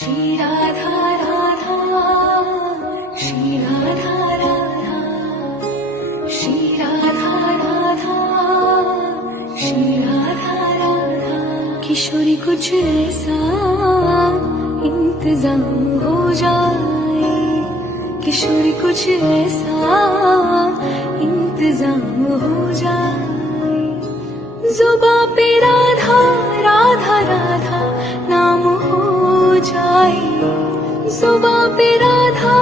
श्री राधा राधा श्री राधा राधा श्री राधा राधा श्री राधा राधा किशोरी कुछ ऐसा इंतजाम हो जाए किशोरी कुछ ऐसा इंतजाम हो जाए जुबां पे राधा राधा राधा नाम हो जाए जुबां पे राधा